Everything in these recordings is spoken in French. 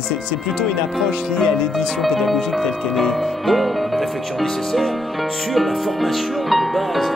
C'est plutôt une approche liée à l'édition pédagogique telle qu'elle est. Une réflexion nécessaire sur la formation de base.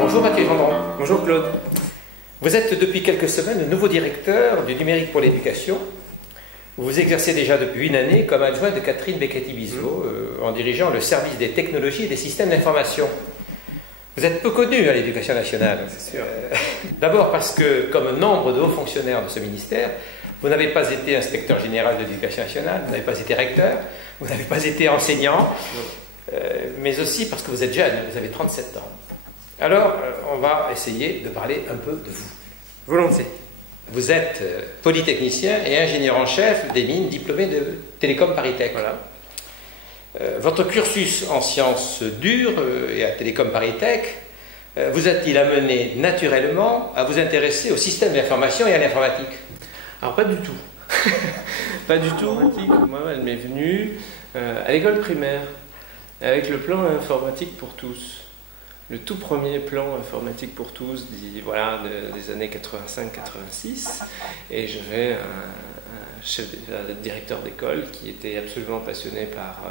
Bonjour Mathieu Gendron. Bonjour Claude. Vous êtes depuis quelques semaines le nouveau directeur du numérique pour l'éducation. Vous exercez déjà depuis une année comme adjoint de Catherine Becchetti-Bizot en dirigeant le service des technologies et des systèmes d'information. Vous êtes peu connu à l'Éducation nationale. C'est sûr. D'abord parce que, comme nombre de hauts fonctionnaires de ce ministère, vous n'avez pas été inspecteur général de l'Éducation nationale, vous n'avez pas été recteur, vous n'avez pas été enseignant, mais aussi parce que vous êtes jeune, vous avez 37 ans. Alors, on va essayer de parler un peu de vous. Volontiers. Vous êtes polytechnicien et ingénieur en chef des mines, diplômé de Télécom Paris-Tech. Voilà. Votre cursus en sciences dures et à Télécom Paris-Tech vous a-t-il amené naturellement à vous intéresser au système d'information et à l'informatique? Alors pas du tout. Pas du tout. Moi, elle m'est venue à l'école primaire avec le plan informatique pour tous. Le tout premier plan informatique pour tous des années 85-86. Et j'avais un directeur d'école qui était absolument passionné par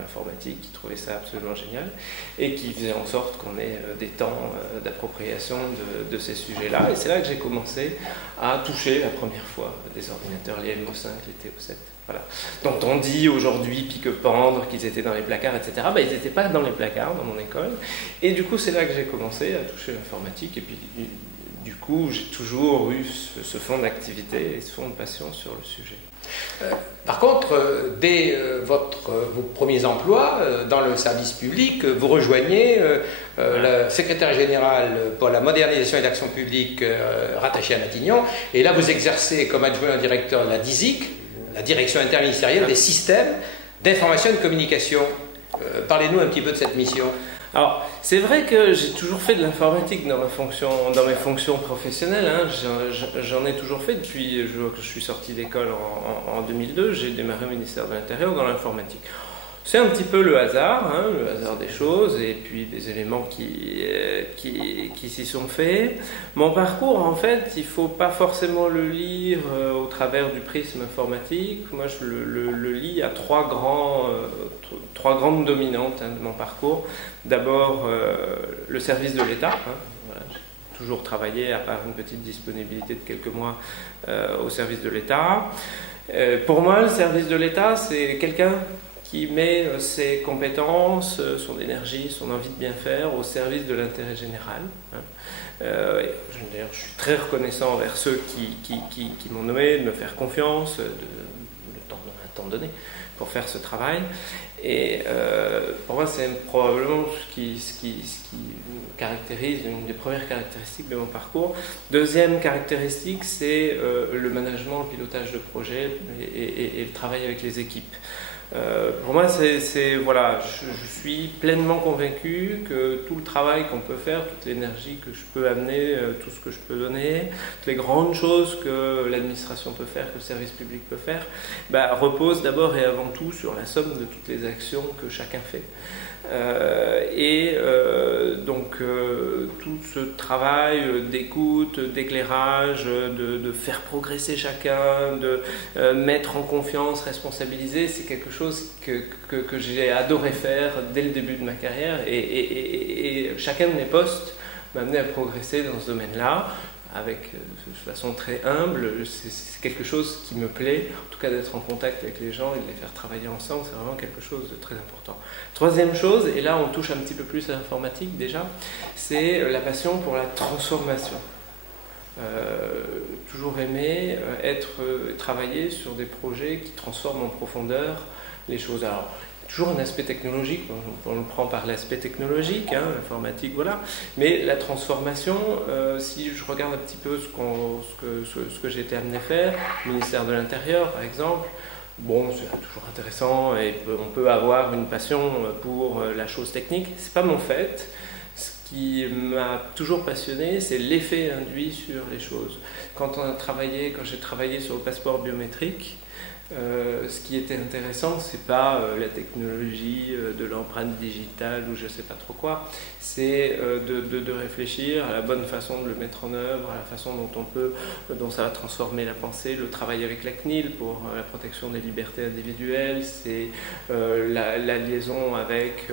l'informatique, qui trouvait ça absolument génial et qui faisait en sorte qu'on ait des temps d'appropriation de ces sujets-là. Et c'est là que j'ai commencé à toucher la première fois des ordinateurs, les MO5, les TO7. Voilà. Dont on dit aujourd'hui pique-pendre, qu'ils étaient dans les placards, etc. Ils n'étaient pas dans les placards dans mon école. Et du coup, c'est là que j'ai commencé à toucher l'informatique. Et puis, du coup, j'ai toujours eu ce fond d'activité et ce fond de passion sur le sujet. Par contre, dès vos premiers emplois dans le service public, vous rejoignez le secrétaire général pour la modernisation et l'action publique rattaché à Matignon. Et là, vous exercez comme adjoint au directeur de la DISIC, la direction interministérielle des systèmes d'information et de communication. Parlez-nous un petit peu de cette mission. Alors, c'est vrai que j'ai toujours fait de l'informatique dans mes fonctions professionnelles. J'en ai toujours fait depuis que je suis sorti d'école en 2002. J'ai démarré au ministère de l'Intérieur dans l'informatique. C'est un petit peu le hasard des choses et puis des éléments qui s'y sont faits. Mon parcours, en fait, il ne faut pas forcément le lire au travers du prisme informatique. Moi, je le lis à trois grandes dominantes de mon parcours. D'abord, le service de l'État. J'ai toujours travaillé, à part une petite disponibilité de quelques mois, au service de l'État. Pour moi, le service de l'État, c'est quelqu'un qui met ses compétences, son énergie, son envie de bien faire au service de l'intérêt général. D'ailleurs, je suis très reconnaissant envers ceux qui m'ont nommé, de me faire confiance, un temps donné, pour faire ce travail. Et pour moi, c'est probablement ce qui caractérise, une des premières caractéristiques de mon parcours. Deuxième caractéristique, c'est le management, le pilotage de projet et le travail avec les équipes. Pour moi, je suis pleinement convaincu que tout le travail qu'on peut faire, toute l'énergie que je peux amener, tout ce que je peux donner, toutes les grandes choses que l'administration peut faire, que le service public peut faire, repose d'abord et avant tout sur la somme de toutes les actions que chacun fait. Donc tout ce travail d'écoute, d'éclairage, de faire progresser chacun, de mettre en confiance, responsabiliser, c'est quelque chose que j'ai adoré faire dès le début de ma carrière et chacun de mes postes m'a amené à progresser dans ce domaine-là. De façon très humble, c'est quelque chose qui me plaît, en tout cas d'être en contact avec les gens et de les faire travailler ensemble, c'est vraiment quelque chose de très important. Troisième chose, et là on touche un petit peu plus à l'informatique déjà, c'est la passion pour la transformation. Toujours aimé travailler sur des projets qui transforment en profondeur les choses. Alors, toujours un aspect technologique, on le prend par l'aspect technologique, l'informatique, voilà. Mais la transformation, si je regarde un petit peu ce que j'ai été amené à faire, le ministère de l'Intérieur par exemple, c'est toujours intéressant et on peut avoir une passion pour la chose technique, c'est pas mon fait. Ce qui m'a toujours passionné, c'est l'effet induit sur les choses. quand j'ai travaillé sur le passeport biométrique, ce qui était intéressant, c'est pas la technologie de l'empreinte digitale ou je sais pas trop quoi, c'est de réfléchir à la bonne façon de le mettre en œuvre, à la façon dont ça va transformer la pensée, le travail avec la CNIL pour la protection des libertés individuelles, c'est la liaison avec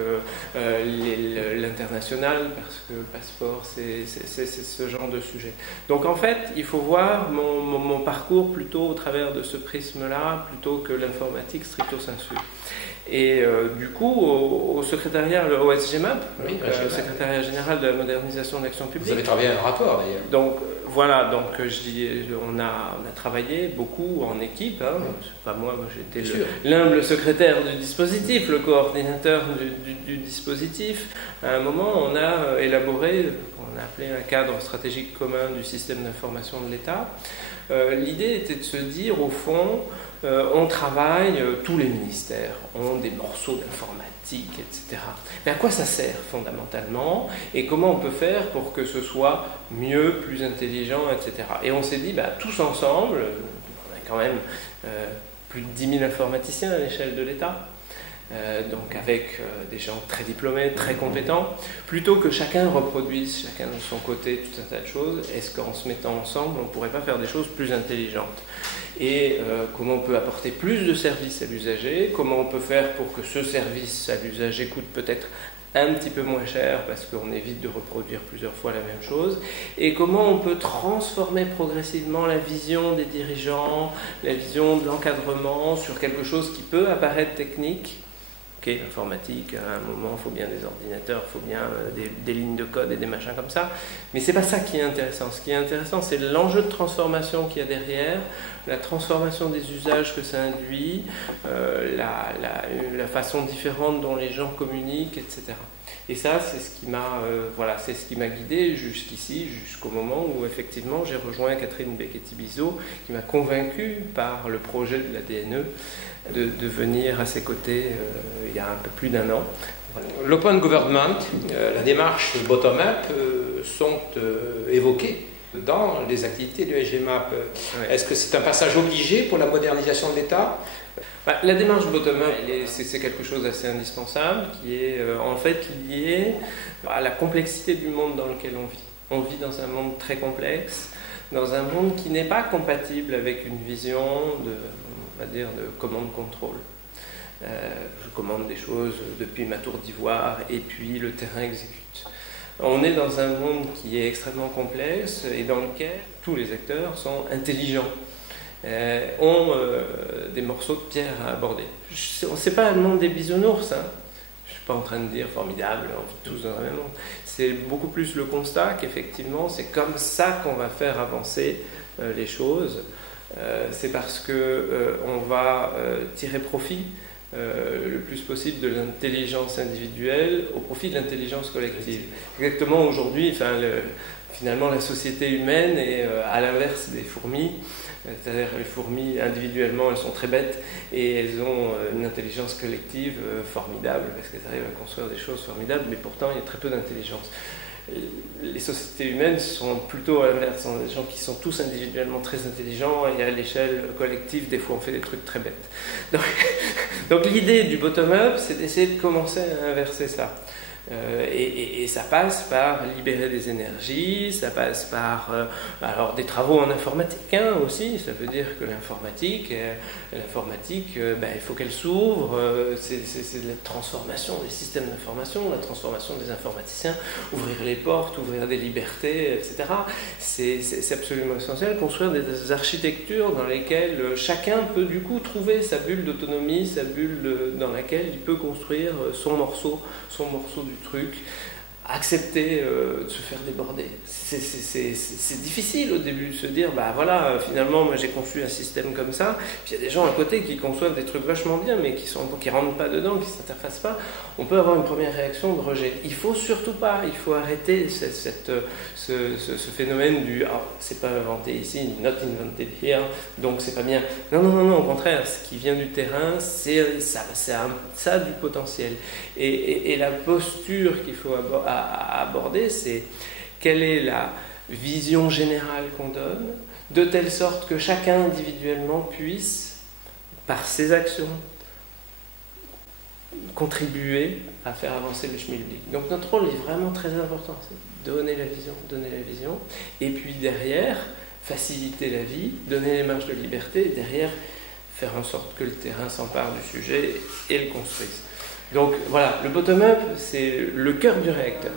l'international, parce que le passeport, c'est ce genre de sujet. Donc en fait, il faut voir mon parcours plutôt au travers de ce prisme-là, plutôt que l'informatique stricto sensu. Et du coup, au secrétariat, au SGMAP, oui, le secrétariat général de la modernisation de l'action publique. Vous avez travaillé à un rapport d'ailleurs. Donc voilà, on a travaillé beaucoup en équipe. Hein. C'est pas moi j'étais l'humble secrétaire du dispositif, le coordinateur du dispositif. À un moment, on a élaboré, on a appelé un cadre stratégique commun du système d'information de l'État. L'idée était de se dire, au fond, on travaille, tous les ministères ont des morceaux d'informatique, etc. Mais à quoi ça sert fondamentalement et comment on peut faire pour que ce soit mieux, plus intelligent, etc. Et on s'est dit, tous ensemble, on a quand même plus de 10 000 informaticiens à l'échelle de l'État, donc avec des gens très diplômés, très compétents, plutôt que chacun reproduise, chacun de son côté, tout un tas de choses, est-ce qu'en se mettant ensemble, on ne pourrait pas faire des choses plus intelligentes ? Et comment on peut apporter plus de services à l'usager, comment on peut faire pour que ce service à l'usager coûte peut-être un petit peu moins cher parce qu'on évite de reproduire plusieurs fois la même chose, et comment on peut transformer progressivement la vision des dirigeants, la vision de l'encadrement sur quelque chose qui peut apparaître technique. Ok, l'informatique, à un moment, il faut bien des ordinateurs, il faut bien des lignes de code et des machins comme ça. Mais c'est pas ça qui est intéressant. Ce qui est intéressant, c'est l'enjeu de transformation qu'il y a derrière, la transformation des usages que ça induit, la façon différente dont les gens communiquent, etc. Et ça, c'est ce qui m'a guidé jusqu'ici, jusqu'au moment où effectivement j'ai rejoint Catherine Becchetti-Bizot, qui m'a convaincu par le projet de la DNE de venir à ses côtés il y a un peu plus d'un an. L'open government, la démarche bottom-up sont évoquées dans les activités du SGMAP. Ouais. Est-ce que c'est un passage obligé pour la modernisation de l'État ? La démarche bottom-up, c'est quelque chose d'assez indispensable, qui est en fait lié à la complexité du monde dans lequel on vit. On vit dans un monde très complexe, dans un monde qui n'est pas compatible avec une vision de commande-contrôle. Je commande des choses depuis ma tour d'ivoire et puis le terrain exécute. On est dans un monde qui est extrêmement complexe et dans lequel tous les acteurs sont intelligents, ont des morceaux de pierre à aborder. C'est pas le monde des bisounours, hein. Je suis pas en train de dire formidable, on vit tous dans un même monde. C'est beaucoup plus le constat qu'effectivement c'est comme ça qu'on va faire avancer les choses. C'est parce que on va tirer profit le plus possible de l'intelligence individuelle au profit de l'intelligence collective. Exactement aujourd'hui, finalement la société humaine est à l'inverse des fourmis, c'est-à-dire les fourmis individuellement elles sont très bêtes et elles ont une intelligence collective formidable parce qu'elles arrivent à construire des choses formidables, mais pourtant il y a très peu d'intelligence. Les sociétés humaines sont plutôt à l'inverse, sont des gens qui sont tous individuellement très intelligents et à l'échelle collective, des fois on fait des trucs très bêtes. Donc l'idée du bottom-up, c'est d'essayer de commencer à inverser ça. Et ça passe par libérer des énergies, ça passe par alors des travaux en informatique aussi, ça veut dire que l'informatique il faut qu'elle s'ouvre, c'est la transformation des systèmes d'information, la transformation des informaticiens, ouvrir les portes, ouvrir des libertés, etc. C'est absolument essentiel, construire des architectures dans lesquelles chacun peut du coup trouver sa bulle d'autonomie, sa bulle dans laquelle il peut construire son morceau du truc, accepter de se faire déborder. C'est difficile au début de se dire, finalement, moi j'ai conçu un système comme ça, puis il y a des gens à côté qui conçoivent des trucs vachement bien, mais qui rentrent pas dedans, qui s'interfacent pas. On peut avoir une première réaction de rejet. Il faut surtout pas, il faut arrêter ce phénomène du c'est pas inventé ici, not invented here, donc c'est pas bien. Non, au contraire, ce qui vient du terrain, ça a du potentiel. Et la posture qu'il faut aborder, c'est quelle est la vision générale qu'on donne de telle sorte que chacun individuellement puisse, par ses actions, contribuer à faire avancer le schmilblick. Donc notre rôle est vraiment très important, c'est donner la vision, et puis derrière, faciliter la vie, donner les marges de liberté, et derrière, faire en sorte que le terrain s'empare du sujet et le construise. Donc voilà, le bottom-up, c'est le cœur du réacteur.